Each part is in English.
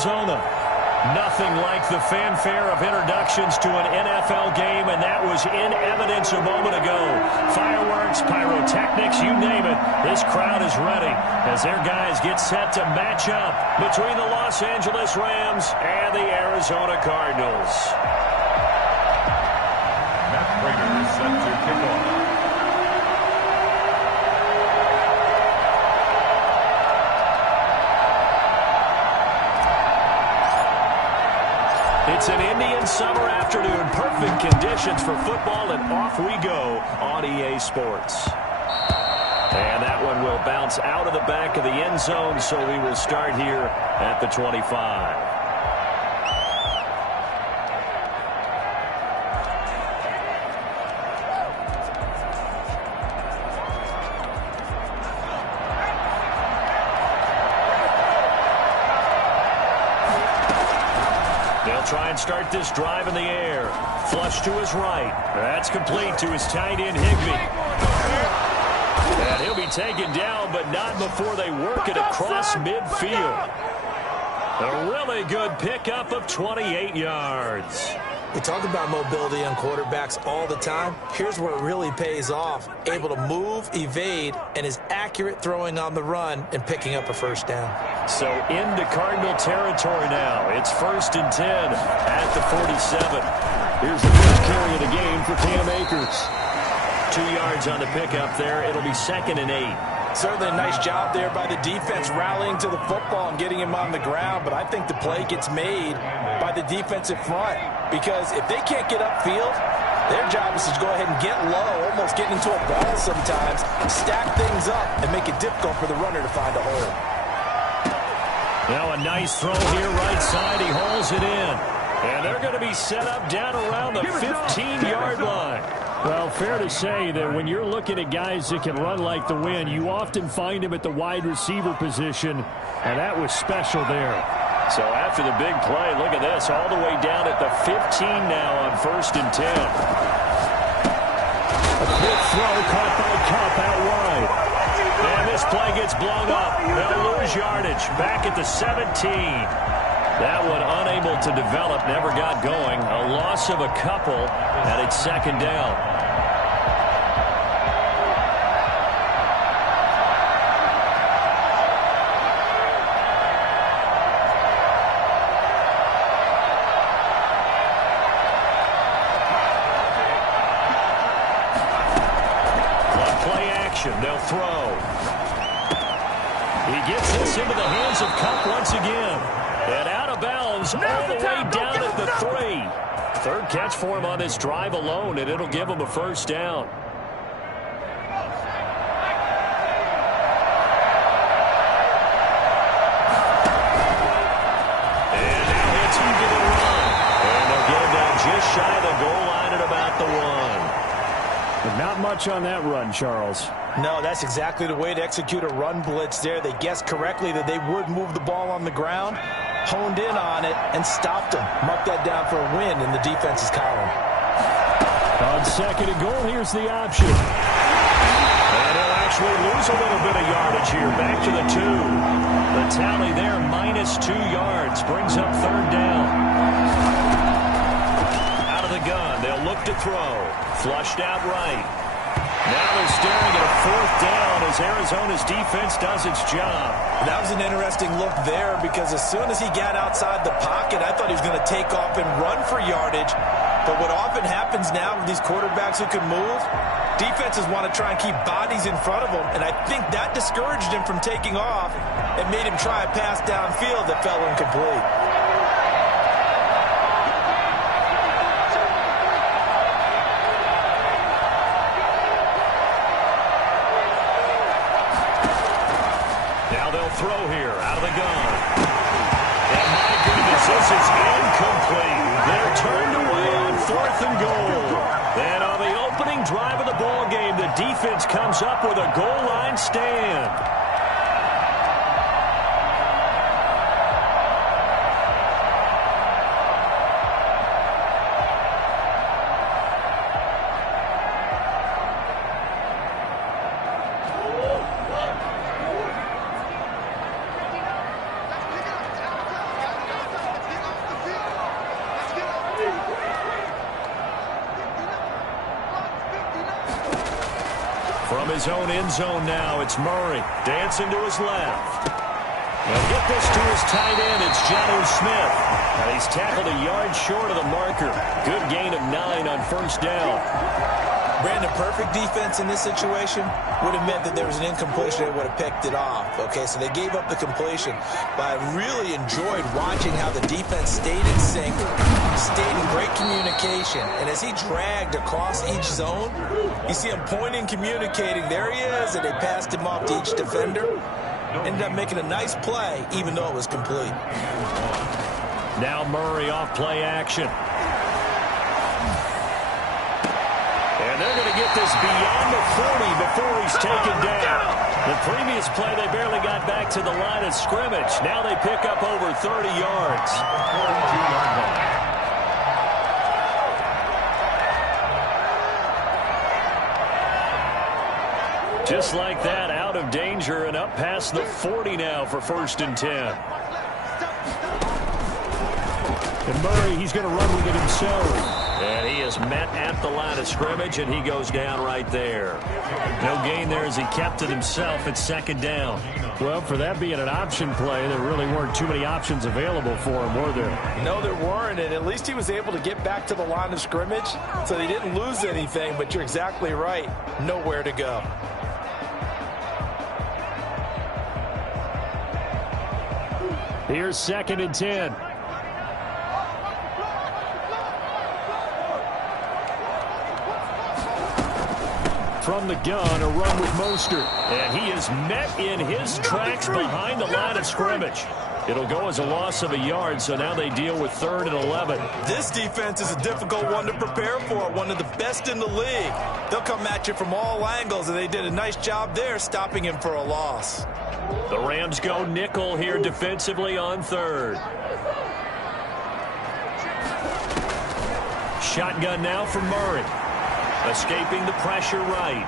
Arizona. Nothing like the fanfare of introductions to an NFL game, and that was in evidence a moment ago. Fireworks, pyrotechnics, you name it. This crowd is ready as their guys get set to match up between the Los Angeles Rams and the Arizona Cardinals. Matt Prater is set to kick off. It's an Indian summer afternoon. Perfect conditions for football, and off we go on EA Sports. And that one will bounce out of the back of the end zone, so we will start here at the 25. Try and start this drive in the air. Flush to his right. That's complete to his tight end, Higbee. And he'll be taken down, but not before they work it across midfield. A really good pickup of 28 yards. We talk about mobility on quarterbacks all the time. Here's where it really pays off. Able to move, evade, and is accurate throwing on the run and picking up a first down. So into Cardinal territory now. It's 1st and 10 at the 47. Here's the first carry of the game for Cam Akers. 2 yards on the pickup there. It'll be 2nd and 8. Certainly a nice job there by the defense rallying to the football and getting him on the ground, but I think the play gets made by the defensive front because if they can't get upfield, their job is to go ahead and get low, almost get into a ball sometimes, stack things up, and make it difficult for the runner to find a hole. Now a nice throw here right side. He hauls it in. And they're going to be set up down around the 15-yard line. Well, fair to say that when you're looking at guys that can run like the wind, you often find them at the wide receiver position, and that was special there. So after the big play, look at this, all the way down at the 15 now on 1st and 10. A quick throw caught by Kupp out wide. And this play gets blown up. They'll lose yardage back at the 17. That one unable to develop, never got going. A loss of a couple, and it's 2nd down. On play action, they'll throw. He gets this into the hands of Kupp once again. And out of bounds all the way down at the 3. Third catch for him on this drive alone, and it'll give him a first down. And now it's even to run. And they'll get him down just shy of the goal line at about the 1. But not much on that run, Charles. No, that's exactly the way to execute a run blitz there. They guessed correctly that they would move the ball on the ground, honed in on it, and stopped them. Mark that down for a win in the defense's column. On 2nd and goal, here's the option. And he'll actually lose a little bit of yardage here. Back to the 2. The tally there, -2 yards, brings up 3rd down. Out of the gun, they'll look to throw. Flushed out right. Now they're staring at a 4th down as Arizona's defense does its job. That was an interesting look there because as soon as he got outside the pocket, I thought he was going to take off and run for yardage. But what often happens now with these quarterbacks who can move, defenses want to try and keep bodies in front of them. And I think that discouraged him from taking off and made him try a pass downfield that fell incomplete. Throw here out of the gun. And my goodness, this is incomplete. They're turned away on 4th and goal. And on the opening drive of the ball game, the defense comes up with a goal line stand. his own end zone now. It's Murray dancing to his left. They'll get this to his tight end. It's Jonnu Smith. And he's tackled a yard short of the marker. Good gain of 9 on first down. Brandon, perfect defense in this situation would have meant that there was an incompletion that would have picked it off. Okay, so they gave up the completion. But I really enjoyed watching how the defense stayed in sync, stayed in great communication. And as he dragged across each zone, you see him pointing, communicating. There he is, and they passed him off to each defender. Ended up making a nice play, even though it was complete. Now Murray off play action. And they're going to get this beyond the 40 before he's taken down. The previous play, they barely got back to the line of scrimmage. Now they pick up over 30 yards. Just like that, out of danger and up past the 40 now for 1st and 10. And Murray, he's going to run with it himself. And he is met at the line of scrimmage, and he goes down right there. No gain there as he kept it himself at 2nd down. Well, for that being an option play, there really weren't too many options available for him, were there? No, there weren't, and at least he was able to get back to the line of scrimmage, so they didn't lose anything, but you're exactly right. Nowhere to go. Here's 2nd and 10. From the gun, a run with Mostert. And he is met in his tracks behind the line of scrimmage. It'll go as a loss of a yard, so now they deal with 3rd and 11. This defense is a difficult one to prepare for, one of the best in the league. They'll come at you from all angles, and they did a nice job there stopping him for a loss. The Rams go nickel here defensively on 3rd. Shotgun now from Murray. Escaping the pressure right.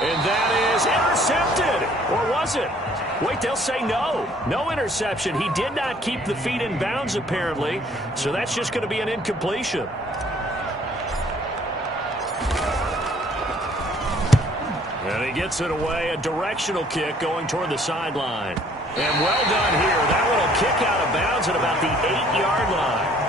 And that is intercepted. Or was it? Wait, they'll say no. No interception. He did not keep the feet in bounds, apparently. So that's just going to be an incompletion. And he gets it away. A directional kick going toward the sideline. And well done here. That one will kick out of bounds at about the 8-yard line.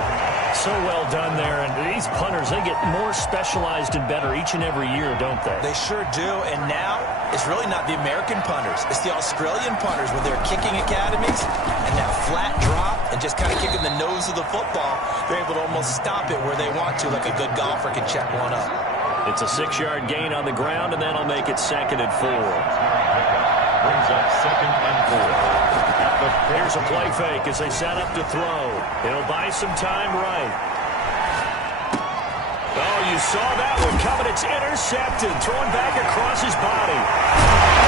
So well done there. And these punters, they get more specialized and better each and every year, don't they? They sure do. And now it's really not the American punters. It's the Australian punters with their kicking academies and that flat drop and just kind of kicking the nose of the football. They're able to almost stop it where they want to, like a good golfer can check one up. It's a 6-yard gain on the ground, and that'll make it 2nd and 4. Brings up 2nd and 4. Here's a play fake as they set up to throw. It'll buy some time right. Oh, you saw that one coming. It's intercepted. Thrown back across his body.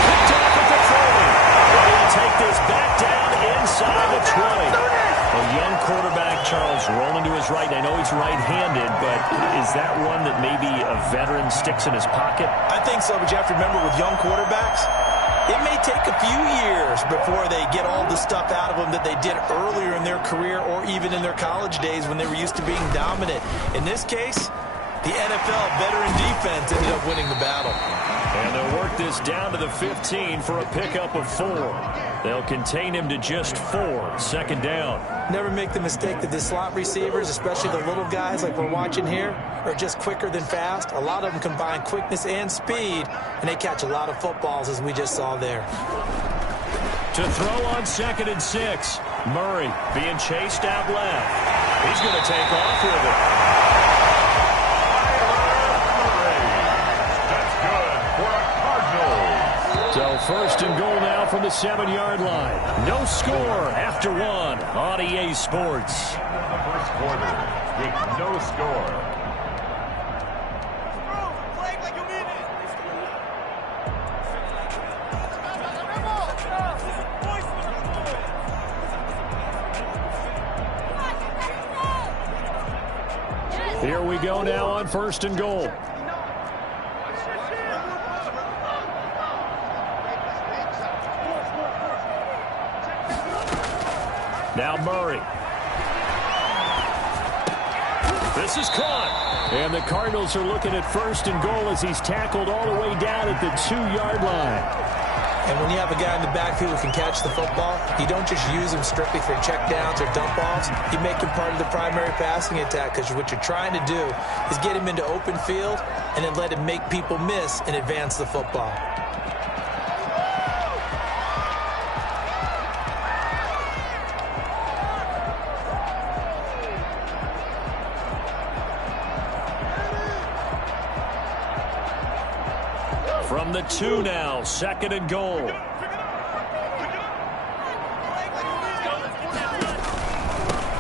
Picked off at the 30. And he'll take this back down inside the 20. A young quarterback, Charles, rolling to his right. I know he's right-handed, but is that one that maybe a veteran sticks in his pocket? I think so, but you have to remember with young quarterbacks, it may take a few years before they get all the stuff out of them that they did earlier in their career or even in their college days when they were used to being dominant. In this case, the NFL veteran defense ended up winning the battle. And they'll work this down to the 15 for a pickup of 4. They'll contain him to just 4. 2nd down. Never make the mistake that the slot receivers, especially the little guys like we're watching here, are just quicker than fast. A lot of them combine quickness and speed, and they catch a lot of footballs, as we just saw there. To throw on 2nd and 6. Murray being chased out left. He's going to take off with it. So 1st and goal now from the 7-yard line. No score after 1 on EA Sports. The first quarter with no score. Here we go now on 1st and goal. Now Murray. This is caught. And the Cardinals are looking at 1st and goal as he's tackled all the way down at the 2-yard line. And when you have a guy in the backfield who can catch the football, you don't just use him strictly for checkdowns or dump-offs. You make him part of the primary passing attack, because what you're trying to do is get him into open field and then let him make people miss and advance the football. From the 2 now, 2nd and goal.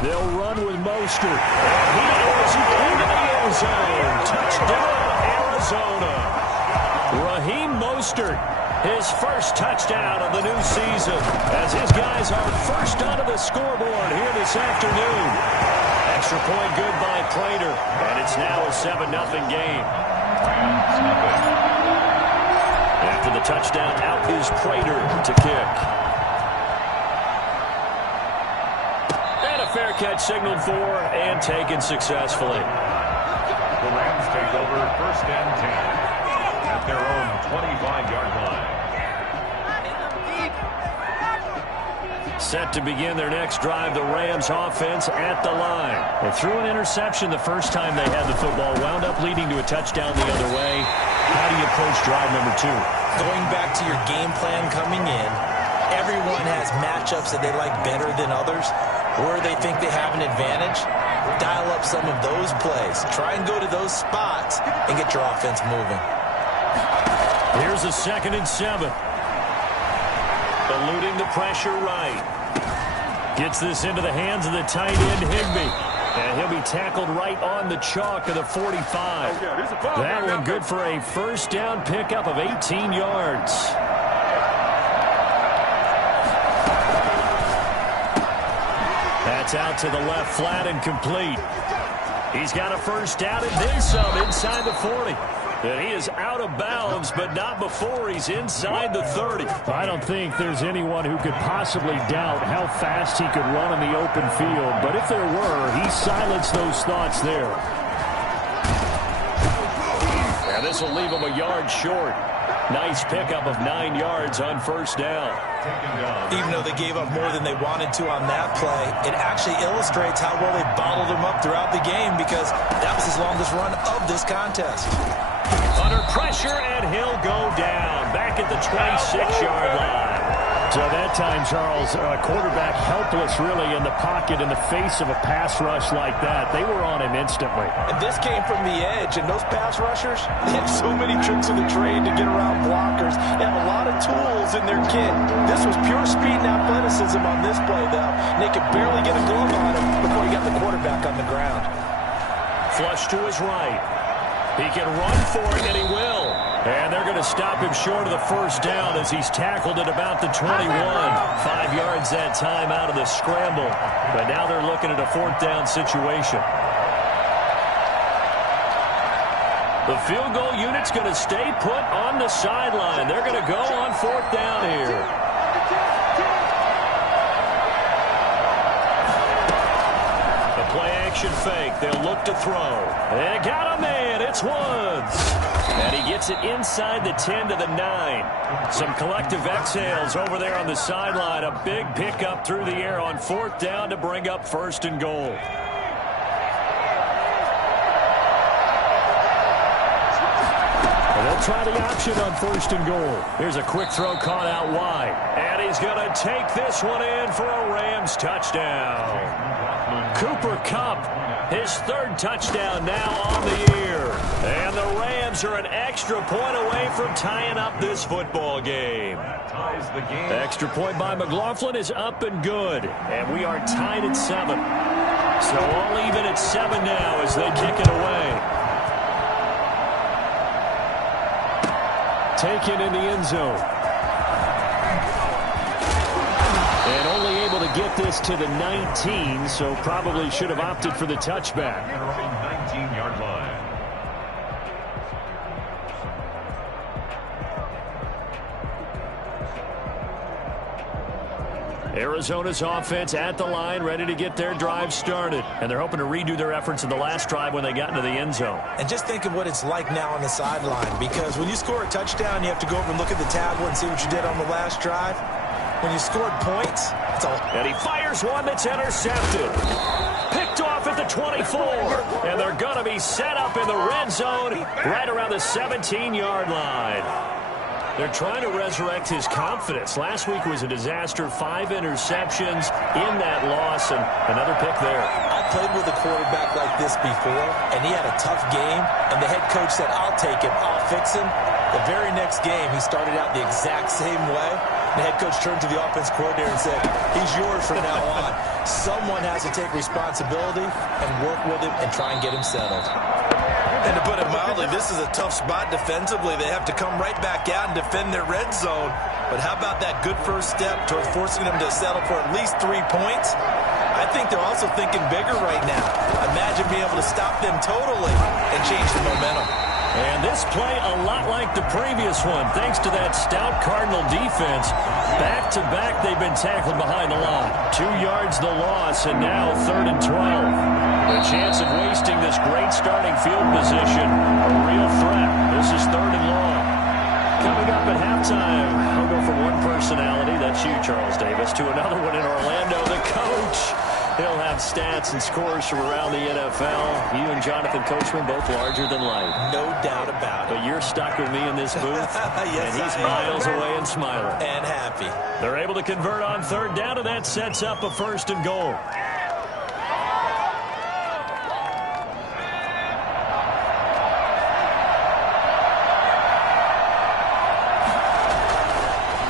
They'll run with Mostert. He is into the end zone. Touchdown, Arizona. Raheem Mostert, his first touchdown of the new season, as his guys are first onto the scoreboard here this afternoon. Extra point good by Prater, and it's now a 7-0 game. After the touchdown, out is Prater to kick. And a fair catch signaled for and taken successfully. The Rams take over 1st and 10 at their own 25-yard line. Set to begin their next drive, the Rams offense at the line. They threw an interception the first time they had the football, wound up leading to a touchdown the other way. How do you approach drive number 2? Going back to your game plan coming in, everyone has matchups that they like better than others, where they think they have an advantage. Dial up some of those plays. Try and go to those spots and get your offense moving. Here's a 2nd and 7. Eluding the pressure right. Gets this into the hands of the tight end, Higbee. And he'll be tackled right on the chalk of the 45. That one good for a 1st down pickup of 18 yards. That's out to the left, flat and complete. He's got a 1st down and then some inside the 40. And he is out of bounds, but not before he's inside the 30. I don't think there's anyone who could possibly doubt how fast he could run in the open field. But if there were, he silenced those thoughts there. And this will leave him a yard short. Nice pickup of 9 yards on 1st down. Even though they gave up more than they wanted to on that play, it actually illustrates how well they bottled him up throughout the game, because that was his longest run of this contest. Under pressure, and he'll go down. Back at the 26-yard line. So that time, Charles, quarterback helpless really in the pocket in the face of a pass rush like that. They were on him instantly. And this came from the edge, and those pass rushers, they have so many tricks of the trade to get around blockers. They have a lot of tools in their kit. This was pure speed and athleticism on this play, though. And they could barely get a glove on him before he got the quarterback on the ground. Flush to his right. He can run for it, and he will. And they're going to stop him short of the 1st down as he's tackled at about the 21. 5 yards that time out of the scramble. But now they're looking at a 4th down situation. The field goal unit's going to stay put on the sideline. They're going to go on 4th down here. The play-action fake. They'll look to throw. They got a man. It's Woods. And he gets it inside the 10 to the 9. Some collective exhales over there on the sideline. A big pickup through the air on 4th down to bring up 1st and goal. And they'll try the option on 1st and goal. Here's a quick throw caught out wide. And he's going to take this one in for a Rams touchdown. Cooper Kupp, his 3rd touchdown now on the year. And the Rams are an extra point away from tying up this football game. Extra point by McLaughlin is up and good. And we are tied at 7. So all even at 7 now as they kick it away. Taken in the end zone. And only able to get this to the 19, so probably should have opted for the touchback. 19-yard line. Arizona's offense at the line, ready to get their drive started. And they're hoping to redo their efforts in the last drive when they got into the end zone. And just think of what it's like now on the sideline, because when you score a touchdown, you have to go over and look at the tablet and see what you did on the last drive. When you scored points, it's all... And he fires one that's intercepted. Picked off at the 24. And they're going to be set up in the red zone right around the 17-yard line. They're trying to resurrect his confidence. Last week was a disaster. 5 interceptions in that loss, and another pick there. I played with a quarterback like this before, and he had a tough game, and the head coach said, I'll take him, I'll fix him. The very next game, he started out the exact same way. The head coach turned to the offense coordinator and said, he's yours from now on. Someone has to take responsibility and work with him and try and get him settled. And to put it mildly, this is a tough spot defensively. They have to come right back out and defend their red zone. But how about that good first step towards forcing them to settle for at least 3 points? I think they're also thinking bigger right now. Imagine being able to stop them totally and change the momentum. And this play a lot like the previous one, thanks to that stout Cardinal defense. Back-to-back, they've been tackled behind the line. 2 yards the loss, and now 3rd and 12. The chance of wasting this great starting field position, a real threat. This is 3rd and long. Coming up at halftime, I'll go from one personality, that's you, Charles Davis, to another one in Orlando, the coach. He'll have stats and scores from around the NFL. You and Jonathan Coachman, both larger than life. No doubt about it. But you're stuck with me in this booth, yes, and he's miles away and smiling. And happy. They're able to convert on 3rd down, and that sets up a 1st and goal.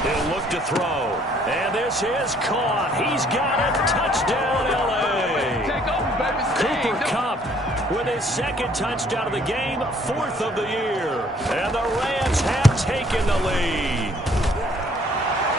He'll look to throw, and this is caught. He's got it. Touchdown, L.A. Cooper Kupp with his 2nd touchdown of the game, 4th of the year. And the Rams have taken the lead.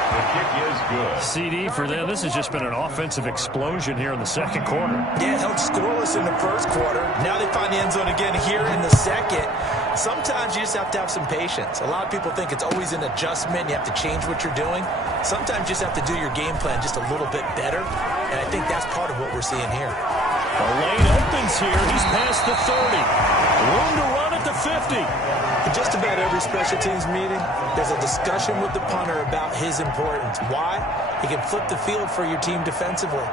The kick is good. CD for them. This has just been an offensive explosion here in the 2nd quarter. Yeah, held scoreless in the 1st quarter. Now they find the end zone again here in the 2nd. Sometimes you just have to have some patience. A lot of people think it's always an adjustment. You have to change what you're doing. Sometimes you just have to do your game plan just a little bit better. And I think that's part of what we're seeing here. The lane opens here. He's past the 30. Room to run at the 50. In just about every special teams meeting, there's a discussion with the punter about his importance. Why? He can flip the field for your team defensively,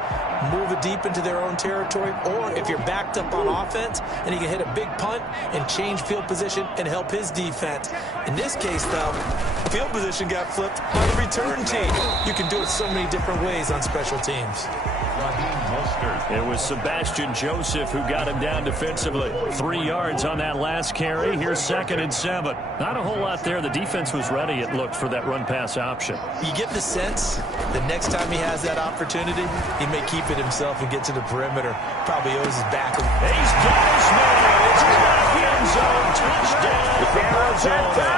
move it deep into their own territory, or if you're backed up on offense, and he can hit a big punt and change field position and help his defense. In this case, though, field position got flipped by the return team. You can do it so many different ways on special teams. It was Sebastian Joseph who got him down defensively. 3 yards on that last carry. Here's 2nd and 7. Not a whole lot there. The defense was ready, it looked, for that run-pass option. You get the sense that next time he has that opportunity, he may keep it himself and get to the perimeter. Probably owes his back. He's got his man. It's back end zone. Touchdown, Arizona.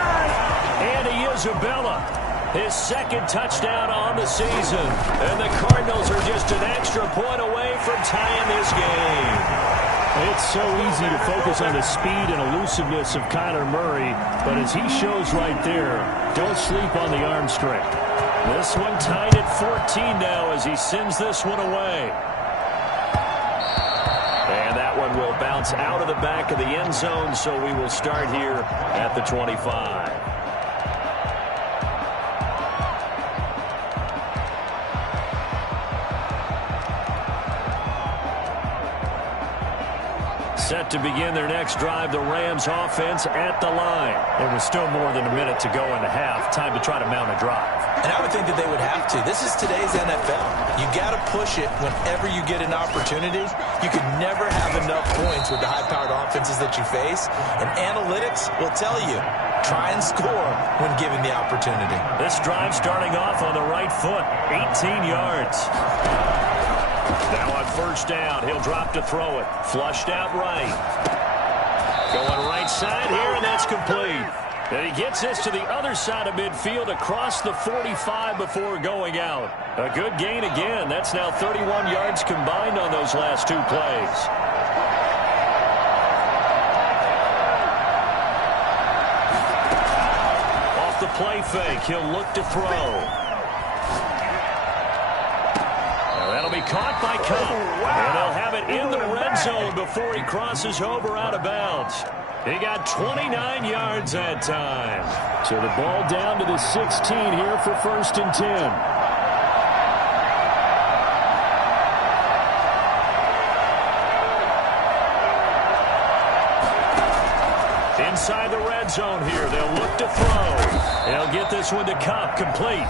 Andy Isabella. His 2nd touchdown on the season. And the Cardinals are just an extra point away from tying this game. It's so easy to focus on the speed and elusiveness of Kyler Murray, but as he shows right there, don't sleep on the arm strength. This one tied at 14 now as he sends this one away. And that one will bounce out of the back of the end zone, so we will start here at the 25. Set to begin their next drive, the Rams offense at the line. There was still more than a minute to go in the half. Time to try to mount a drive. And I would think that they would have to. This is today's NFL. You got to push it whenever you get an opportunity. You can never have enough points with the high-powered offenses that you face. And analytics will tell you, try and score when given the opportunity. This drive starting off on the right foot, 18 yards. Now on 1st down, he'll drop to throw it. Flushed out right. Going right side here, and that's complete. And he gets this to the other side of midfield across the 45 before going out. A good gain again. That's now 31 yards combined on those last 2 plays. Off the play fake, he'll look to throw. That'll be caught by Kupp. And they'll have it in the red zone before he crosses over out of bounds. He got 29 yards that time. So the ball down to the 16 here for 1st and 10. Inside the red zone here. They'll look to throw. They'll get this one to Kupp, complete.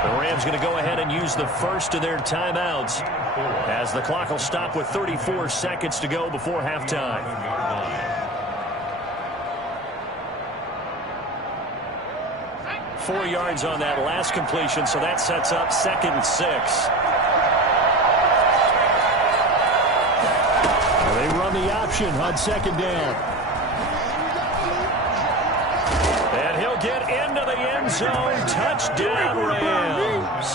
The Rams going to go ahead and use the first of their timeouts as the clock will stop with 34 seconds to go before halftime. Four yards on that last completion, so that sets up 2nd and 6. They run the option on 2nd down. Get into the end zone. Touchdown, Rams.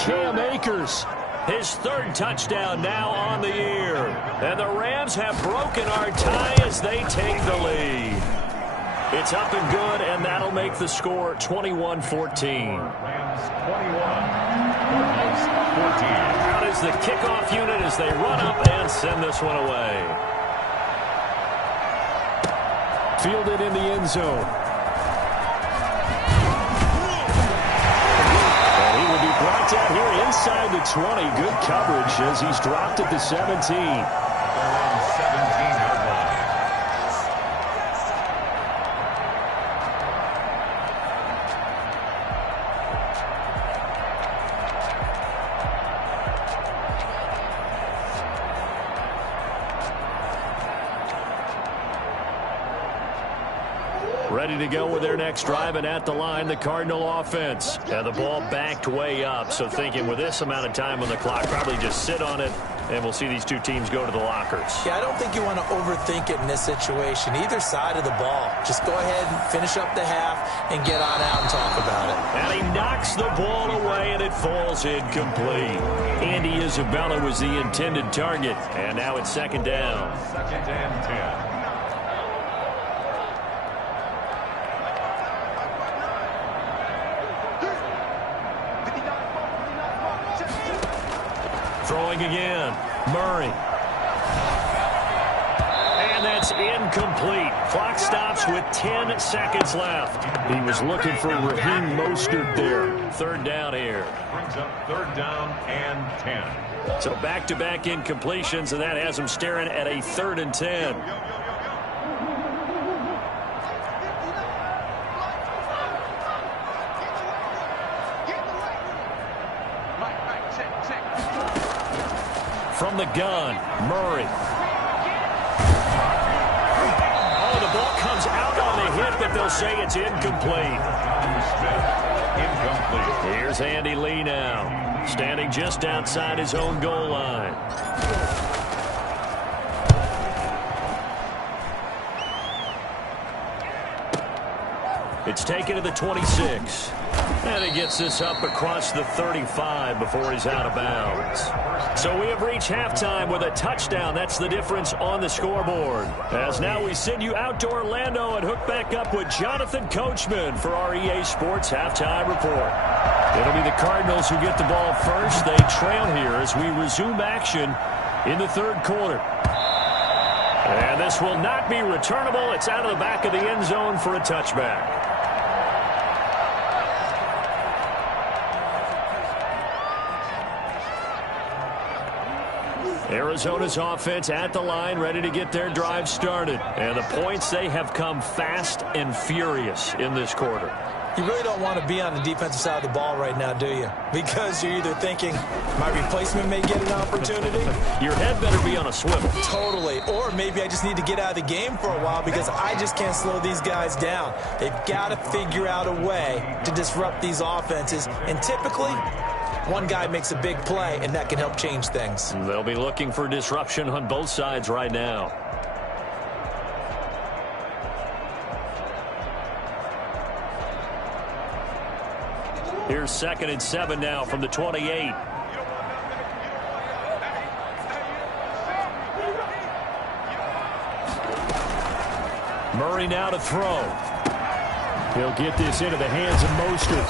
Cam Akers. His 3rd touchdown now on the year. And the Rams have broken our tie as they take the lead. It's up and good, and that'll make the score 21-14. Rams 21. Cardinals 14. Out is the kickoff unit as they run up and send this one away. Fielded in the end zone. Brought out here inside the 20. Good coverage as he's dropped at the 17. Around 17-yard line. Ready to go with their next drive, and at the line, the Cardinal offense. And the ball backed way up, so thinking with this amount of time on the clock, probably just sit on it, and we'll see these two teams go to the lockers. Yeah, I don't think you want to overthink it in this situation. Either side of the ball. Just go ahead and finish up the half and get on out and talk about it. And he knocks the ball away, and it falls incomplete. Andy Isabella was the intended target, and now it's 2nd down. 2nd and 10. Throwing again. Murray. And that's incomplete. Clock stops with 10 seconds left. He was looking for Raheem Mostert there. 3rd down here. Brings up 3rd down and 10. So back-to-back incompletions, and that has him staring at a 3rd and 10. From the gun, Murray. Oh, the ball comes out on the hit, but they'll say it's incomplete. Incomplete. Here's Andy Lee now, standing just outside his own goal line. It's taken to the 26. And he gets this up across the 35 before he's out of bounds. So we have reached halftime with a touchdown. That's the difference on the scoreboard. As now we send you out to Orlando and hook back up with Jonathan Coachman for our EA Sports Halftime Report. It'll be the Cardinals who get the ball first. They trail here as we resume action in the 3rd quarter. And this will not be returnable. It's out of the back of the end zone for a touchback. Arizona's offense at the line, ready to get their drive started. And the points, they have come fast and furious in this quarter. You really don't want to be on the defensive side of the ball right now, do you? Because you're either thinking, my replacement may get an opportunity. Your head better be on a swivel. Totally. Or maybe I just need to get out of the game for a while because I just can't slow these guys down. They've got to figure out a way to disrupt these offenses. And typically, one guy makes a big play, and that can help change things. They'll be looking for disruption on both sides right now. Here's 2nd and 7 now from the 28. Murray now to throw. He'll get this into the hands of Mostert.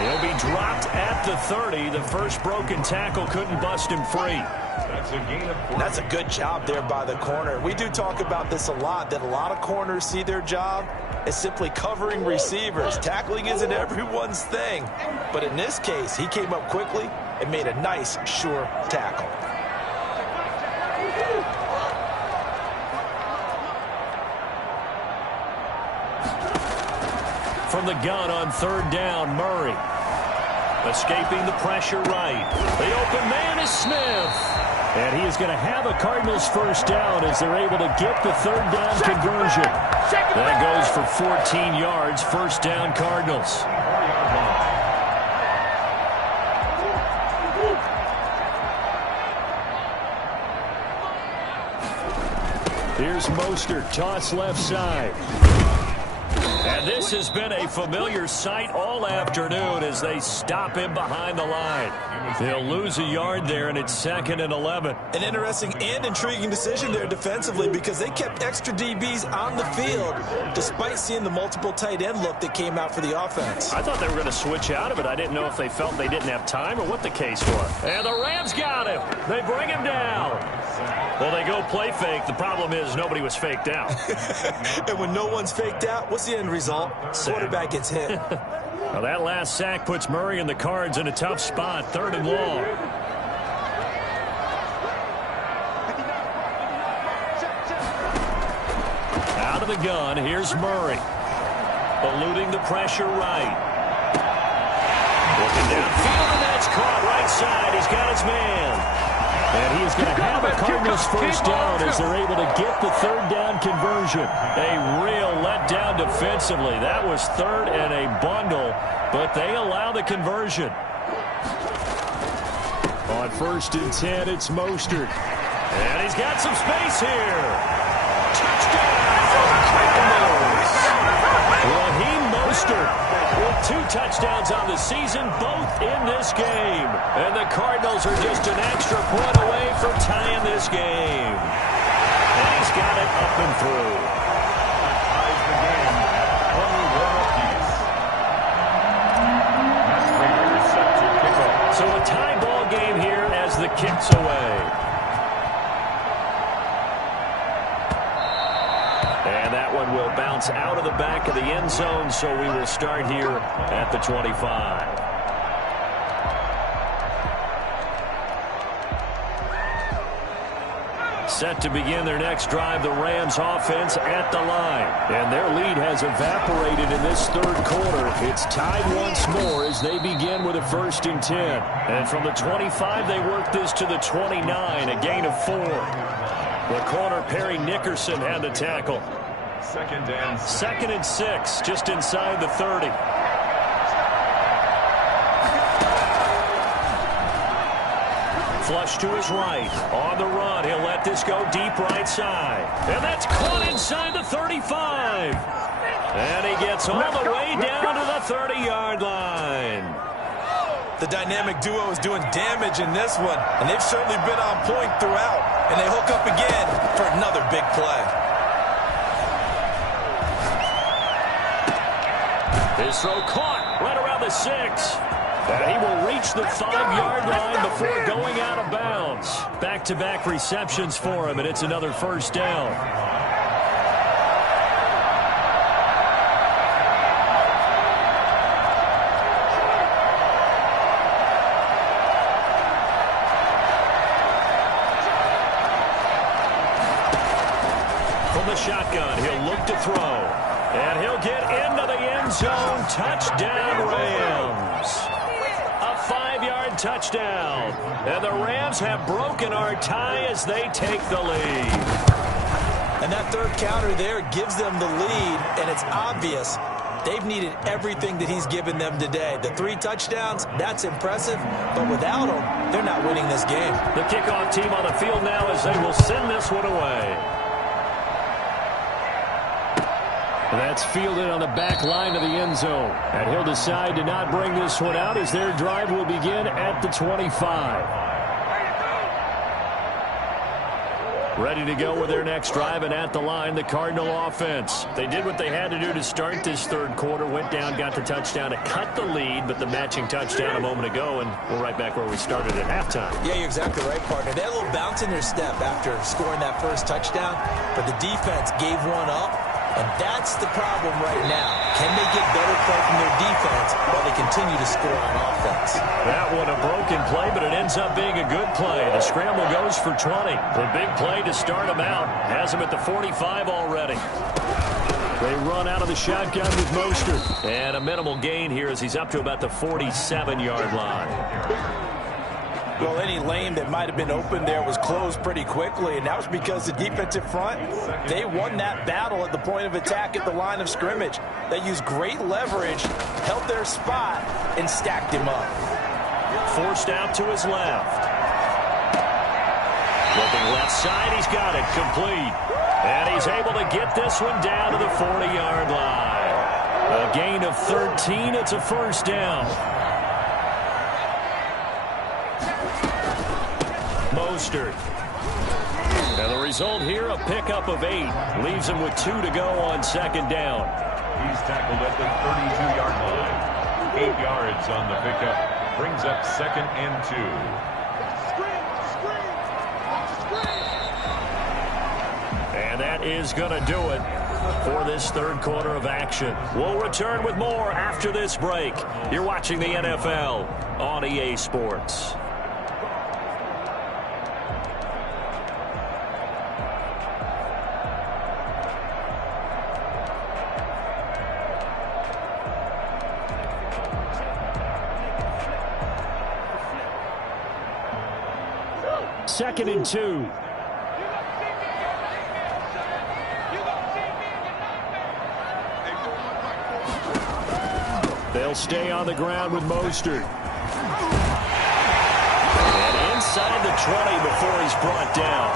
He'll be dropped at the 30. The first broken tackle couldn't bust him free. That's a gain of 4. That's a good job there by the corner. We do talk about this a lot, that a lot of corners see their job as simply covering receivers. Tackling isn't everyone's thing. But in this case, he came up quickly and made a nice, sure tackle. From the gun on third down, Murray. Escaping the pressure right. The open man is Smith. And he is going to have a Cardinals first down as they're able to get the third down conversion. That goes for 14 yards, first down Cardinals. Here's Mostert, toss left side. And this has been a familiar sight all afternoon as they stop him behind the line. They'll lose a yard there, and it's 2nd and 11. An interesting and intriguing decision there defensively because they kept extra DBs on the field despite seeing the multiple tight end look that came out for the offense. I thought they were going to switch out of it. I didn't know if they felt they didn't have time or what the case was. And the Rams got him. They bring him down. Well, they go play fake. The problem is nobody was faked out. And when no one's faked out, what's the end result? Quarterback gets hit. Well, that last sack puts Murray and the Cards in a tough spot, 3rd and long. Out of the gun, here's Murray. Eluding the pressure right. Looking downfield, and that's caught right side. He's got his man. And he is going to have a Cardinals first down as they're able to get the third down conversion. A real letdown defensively. That was 3rd and a bundle, but they allow the conversion. On 1st and 10, it's Mostert. And he's got some space here. Touchdown, Cardinals! Raheem Mostert with 2 touchdowns on the season, both in this game. And the Cardinals are just an extra point away from tying this game. And he's got it up and through. Ties the game at 21 apiece. Matt Prater is set to kick off. So a tie ball game here as the kick's away. And that one will bounce out of the back of the end zone, so we will start here at the 25. Set to begin their next drive, the Rams offense at the line. And their lead has evaporated in this 3rd quarter. It's tied once more as they begin with a 1st and 10. And from the 25, they work this to the 29, a gain of 4. The corner, Perry Nickerson, had the tackle. 2nd and 6, just inside the 30. Flush to his right. On the run, he'll let this go deep right side. And that's caught inside the 35. And he gets all the way down to the 30-yard line. The dynamic duo is doing damage in this one, and they've certainly been on point throughout. And they hook up again for another big play. His throw caught right around the 6. And he will reach the 5-yard line before going out of bounds. Back-to-back receptions for him, and it's another first down. From the shotgun, he'll look to throw. And he'll get into the end zone. Touchdown, Rams. A 5-yard touchdown. And the Rams have broken our tie as they take the lead. And that 3rd counter there gives them the lead, and it's obvious they've needed everything that he's given them today. The 3 touchdowns, that's impressive, but without them, they're not winning this game. The kickoff team on the field now as they will send this one away. That's fielded on the back line of the end zone. And he'll decide to not bring this one out as their drive will begin at the 25. Ready to go with their next drive, and at the line, the Cardinal offense. They did what they had to do to start this third quarter, went down, got the touchdown to cut the lead, but the matching touchdown a moment ago, and we're right back where we started at halftime. Yeah, you're exactly right, partner. They had a little bounce in their step after scoring that first touchdown, but the defense gave one up, and that's the problem right now. Can they get better play from their defense while they continue to score on offense? That one a broken play, but it ends up being a good play. The scramble goes for 20. The big play to start him out has him at the 45 already. They run out of the shotgun with Mostert. And a minimal gain here as he's up to about the 47-yard line. Well, any lane that might have been open there was closed pretty quickly, and that was because the defensive front, they won that battle at the point of attack at the line of scrimmage. They used great leverage, held their spot, and stacked him up. Forced out to his left. Looking left side, he's got it complete. And he's able to get this one down to the 40-yard line. A gain of 13, it's a first down. Mostert. And the result here, a pickup of 8. Leaves him with 2 to go on second down. He's tackled at the 32-yard line. 8 yards on the pickup. Brings up second and 2. And that is going to do it for this third quarter of action. We'll return with more after this break. You're watching the NFL on EA Sports. Second and 2. They'll stay on the ground with Mostert. And inside the 20 before he's brought down.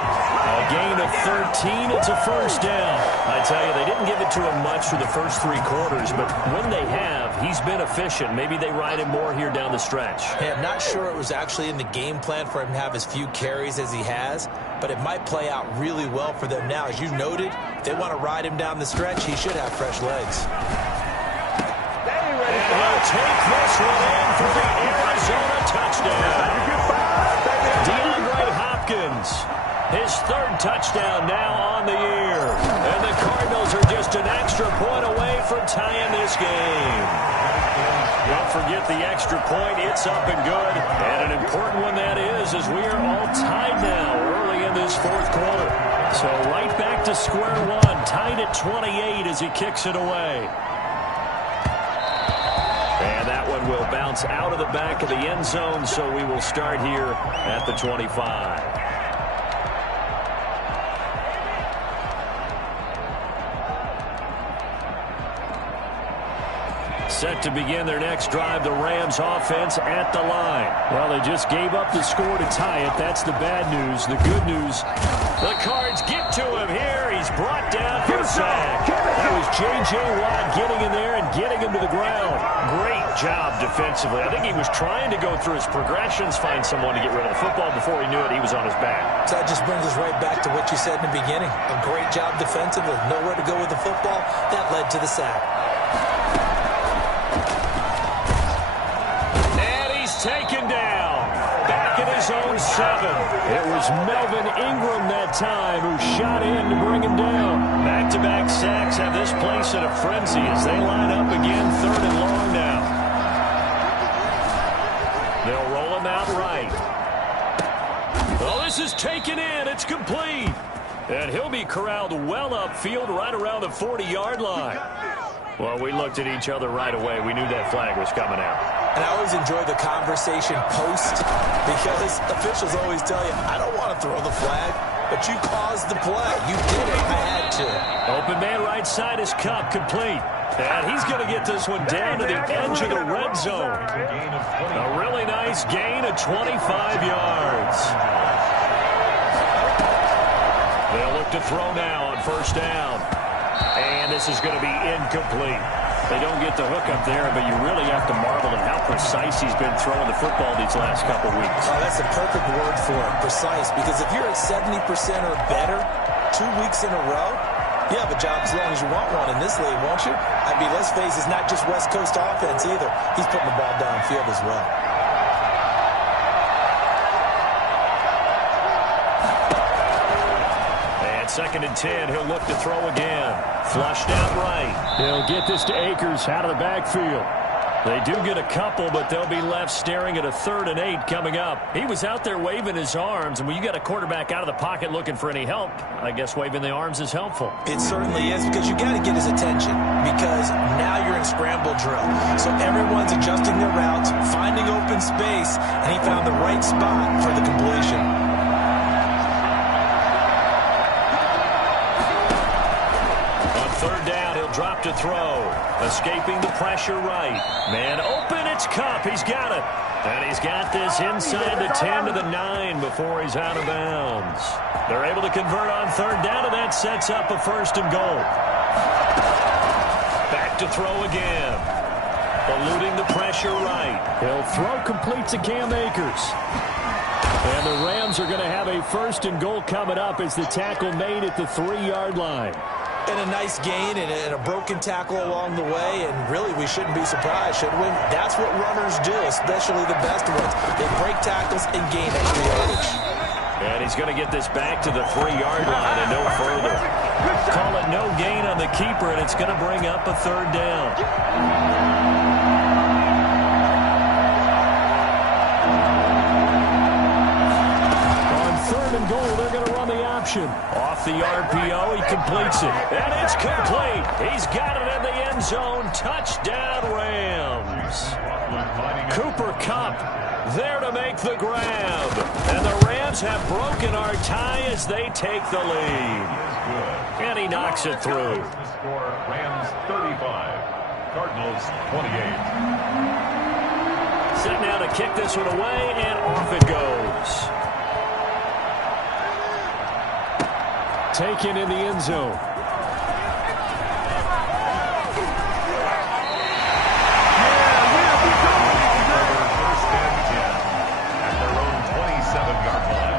A gain of 13, it's a first down. I tell you, they didn't give it to him much for the first 3 quarters, but when they have, he's been efficient. Maybe they ride him more here down the stretch. Hey, I'm not sure it was actually in the game plan for him to have as few carries as he has, but it might play out really well for them now. As you noted, if they want to ride him down the stretch, he should have fresh legs. And he'll take this one in for the Arizona touchdown. DeAndre Hopkins, his 3rd touchdown now on the year. And the Cardinals are just an extra point away from tying this game. Don't forget the extra point. It's up and good. And an important one that is, as we are all tied now early in this 4th quarter. So right back to square one, tied at 28 as he kicks it away. And that one will bounce out of the back of the end zone, so we will start here at the 25. Set to begin their next drive, the Rams offense at the line. Well, they just gave up the score to tie it. That's the bad news. The good news, the Cards get to him here. He's brought down for a sack. That was J.J. Watt getting in there and getting him to the ground. Great job defensively. I think he was trying to go through his progressions, find someone to get rid of the football. Before he knew it, he was on his back. So that just brings us right back to what you said in the beginning. A great job defensively. Nowhere to go with the football. That led to the sack. Taken down, back at his own 7. It was Melvin Ingram that time who shot in to bring him down. Back-to-back sacks have this place in a frenzy as they line up again, 3rd and long now. They'll roll him out right. Well, this is taken in. It's complete. And he'll be corralled well upfield right around the 40-yard line. Well, we looked at each other right away. We knew that flag was coming out. And I always enjoy the conversation post because officials always tell you, I don't want to throw the flag, but you caused the play. You did it. I had to. Open man right side is Kupp, complete. And he's going to get this one down to the edge of the red zone. A really nice gain of 25 yards. They'll look to throw now on first down. And this is going to be incomplete. They don't get the hook up there, but you really have to marvel at how precise he's been throwing the football these last couple weeks. Oh, that's the perfect word for it, precise. Because if you're at 70% or better 2 weeks in a row, you have a job as long as you want one in this league, won't you? I mean, let's face it, it's not just West Coast offense either. He's putting the ball downfield as well. Second and 10, he'll look to throw again. Flushed out right. He'll get this to Akers out of the backfield. They do get a couple, but they'll be left staring at a 3rd and 8 coming up. He was out there waving his arms, and when you got a quarterback out of the pocket looking for any help, I guess waving the arms is helpful. It certainly is, because you got to get his attention, because now you're in scramble drill. So everyone's adjusting their routes, finding open space, and he found the right spot for the completion. Drop to throw. Escaping the pressure right. Man open, it's Kupp. He's got it. And he's got this inside the 10 to the 9 before he's out of bounds. They're able to convert on 3rd down, and that sets up a 1st and goal. Back to throw again. Eluding the pressure right. He'll throw complete to Cam Akers. And the Rams are going to have a 1st and goal coming up as the tackle made at the 3-yard line. And a nice gain and a broken tackle along the way, and really we shouldn't be surprised, should we? That's what runners do, especially the best ones. They break tackles and gain extra yardage. And he's going to get this back to the 3-yard line and no further. Call it no gain on the keeper, and it's going to bring up a 3rd down. Goal, they're going to run the option. Off the RPO, he completes it. And it's complete. He's got it in the end zone. Touchdown, Rams. Cooper Kupp there to make the grab. And the Rams have broken our tie as they take the lead. And he knocks it through. The score, Rams 35, Cardinals 28. Set now to kick this one away, and off it goes. Taken in the end zone. First and 10 at their own 27-yard line.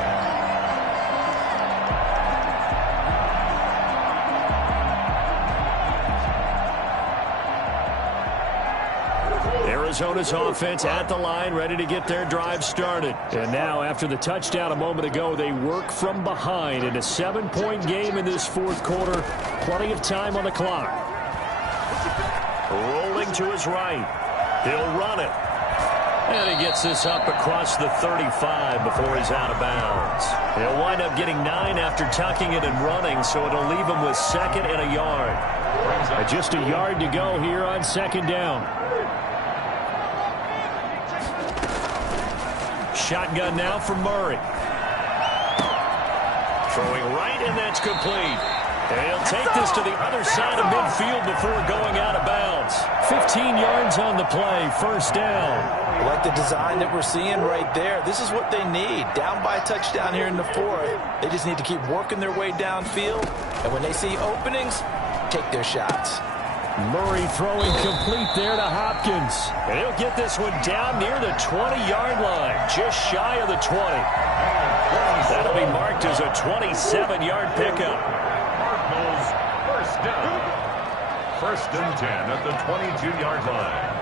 Arizona's offense at the line, ready to get their drive started. And now, after the touchdown a moment ago, they work from behind in a 7-point game in this 4th quarter. Plenty of time on the clock. Rolling to his right. He'll run it. And he gets this up across the 35 before he's out of bounds. He'll wind up getting 9 after tucking it and running, so it'll leave him with 2nd and a yard. Just a yard to go here on 2nd down. Shotgun now for Murray. Throwing right, and that's complete. And he'll take this to the other side of midfield before going out of bounds. 15 yards on the play, 1st down. I like the design that we're seeing right there. This is what they need. Down by a touchdown here in the 4th. They just need to keep working their way downfield. And when they see openings, take their shots. Murray throwing complete there to Hopkins. And he'll get this one down near the 20-yard line, just shy of the 20. That'll be marked as a 27-yard pickup. Cardinals first down. 1st and 10 at the 22-yard line.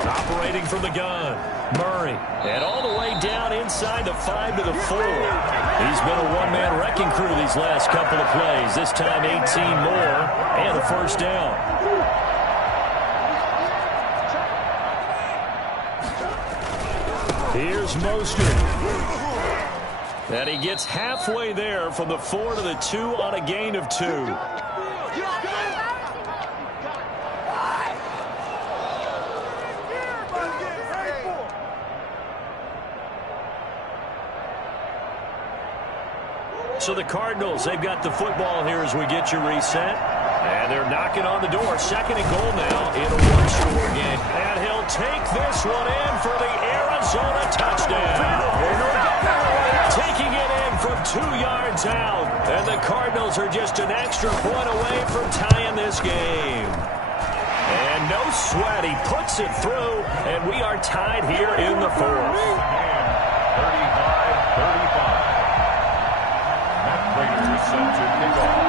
Operating from the gun, Murray. And all the way down inside the 5 to the 4. He's been a one-man wrecking crew these last couple of plays. This time 18 more and a 1st down. Here's Mostert. And he gets halfway there from the 4 to the 2 on a gain of 2. So the Cardinals, they've got the football here as we get you reset. And they're knocking on the door. 2nd and goal now in a one-score game. And he'll take this one in for the Arizona touchdown. Taking it in from 2 yards out, and the Cardinals are just an extra point away from tying this game. And no sweat, he puts it through, and we are tied here in the 4th. 35-35. Matt Prater set to kick off.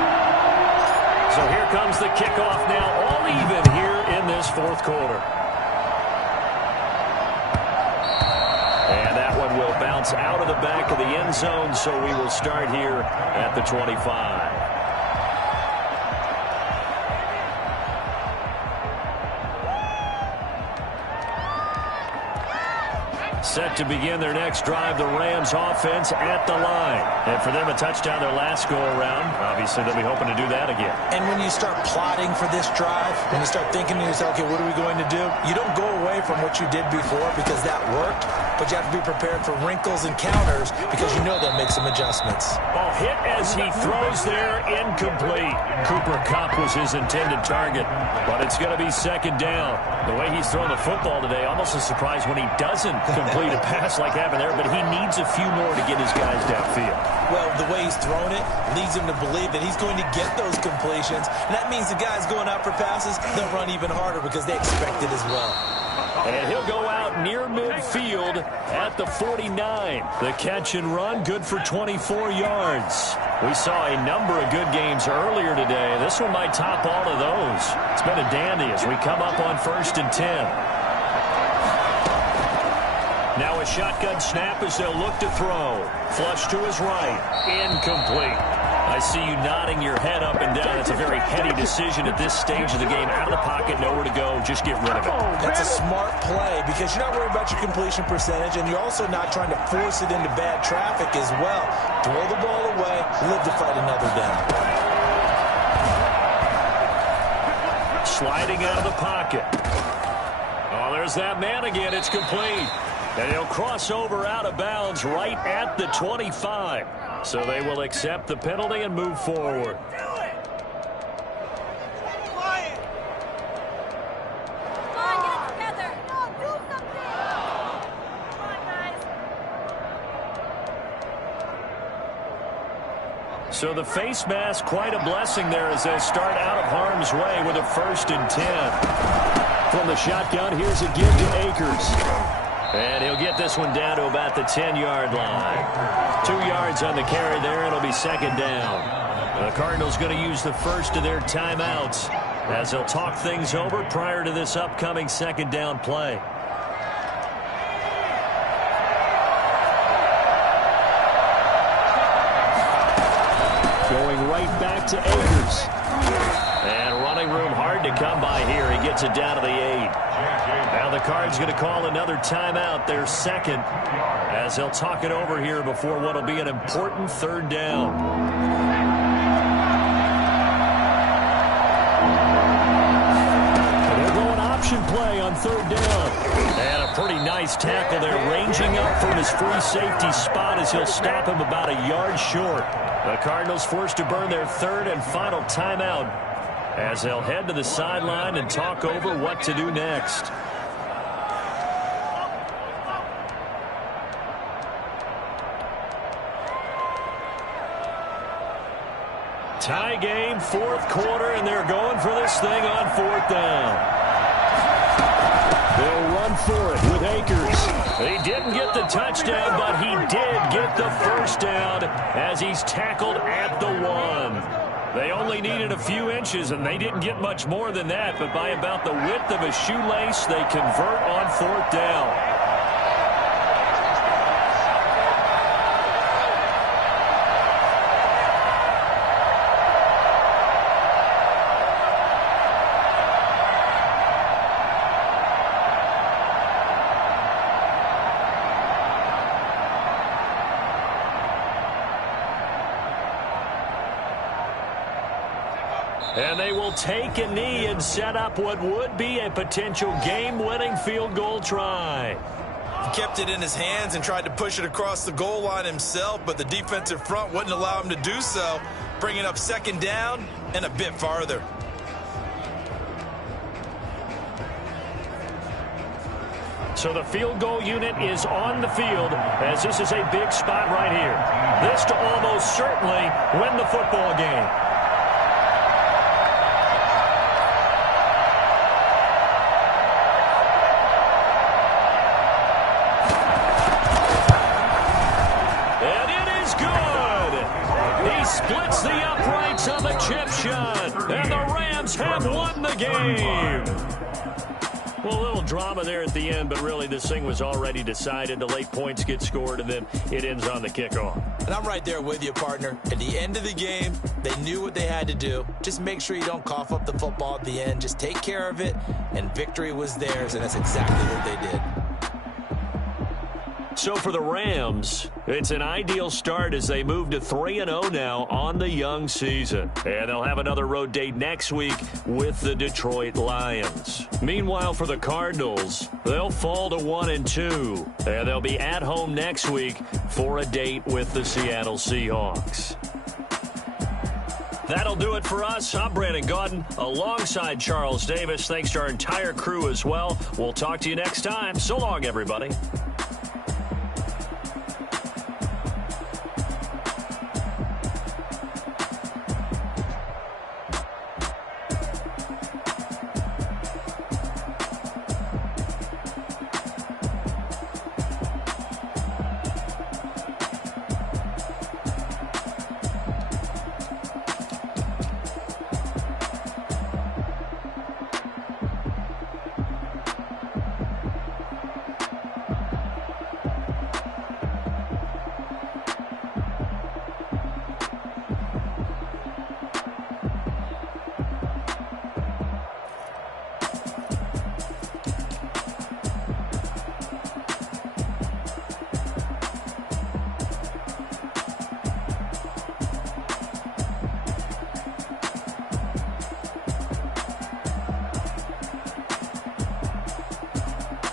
So here comes the kickoff now, all even here in this 4th quarter. And that one will bounce out of the back of the end zone, so we will start here at the 25. Set to begin their next drive, the Rams offense at the line. And for them, a touchdown their last go-around. Obviously, they'll be hoping to do that again. And when you start plotting for this drive, when you start thinking to yourself, okay, what are we going to do? You don't go away from what you did before because that worked, but you have to be prepared for wrinkles and counters because you know they'll make some adjustments. Ball hit as he throws there, incomplete. Cooper Kupp was his intended target, but it's going to be second down. The way he's throwing the football today, almost a surprise when he doesn't complete a pass like happened there, but he needs a few more to get his guys downfield. Well, the way he's thrown it leads him to believe that he's going to get those completions, and that means the guys going out for passes, they'll run even harder because they expect it as well. And he'll go out near midfield at the 49. The catch and run, good for 24 yards. We saw a number of good games earlier today. This one might top all of those. It's been a dandy as we come up on 1st and 10. Now a shotgun snap as they'll look to throw. Flush to his right. Incomplete. I see you nodding your head up and down. It's a very heady decision at this stage of the game. Out of the pocket, nowhere to go. Just get rid of it. That's a smart play because you're not worried about your completion percentage, and you're also not trying to force it into bad traffic as well. Throw the ball away, live to fight another down. Sliding out of the pocket. Oh, there's that man again. It's complete. And he'll cross over out of bounds right at the 25. So they will accept the penalty and move forward. So the face mask, quite a blessing there as they'll start out of harm's way with a 1st and 10. From the shotgun, here's a give to Akers. And he'll get this one down to about the 10-yard line. 2 yards on the carry there. It'll be second down. The Cardinals going to use the first of their timeouts as they'll talk things over prior to this upcoming second down play. Going right back to Akers. And running room hard to come by here. He gets it down to the 8. Now the Cards going to call another timeout, their second, as they'll talk it over here before what will be an important 3rd down. They're going option play on 3rd down. And a pretty nice tackle there, ranging up from his free safety spot as he'll stop him about a yard short. The Cardinals forced to burn their 3rd and final timeout as they'll head to the sideline and talk over what to do next. Tie game, 4th quarter, and they're going for this thing on 4th down. They'll run for it with Akers. He didn't get the touchdown, but he did get the 1st down as he's tackled at the 1. They only needed a few inches, and they didn't get much more than that, but by about the width of a shoelace, they convert on 4th down. And they will take a knee and set up what would be a potential game-winning field goal try. He kept it in his hands and tried to push it across the goal line himself, but the defensive front wouldn't allow him to do so, bringing up 2nd down and a bit farther. So the field goal unit is on the field as this is a big spot right here. This to almost certainly win the football game. He splits the uprights on the chip shot, and the Rams have won the game. Well, a little drama there at the end, but really this thing was already decided. The late points get scored, and then it ends on the kickoff. And I'm right there with you, partner. At the end of the game, they knew what they had to do. Just make sure you don't cough up the football at the end. Just take care of it, and victory was theirs, and that's exactly what they did. So for the Rams, it's an ideal start as they move to 3-0 now on the young season. And they'll have another road date next week with the Detroit Lions. Meanwhile, for the Cardinals, they'll fall to 1-2. And they'll be at home next week for a date with the Seattle Seahawks. That'll do it for us. I'm Brandon Gaudin alongside Charles Davis. Thanks to our entire crew as well. We'll talk to you next time. So long, everybody.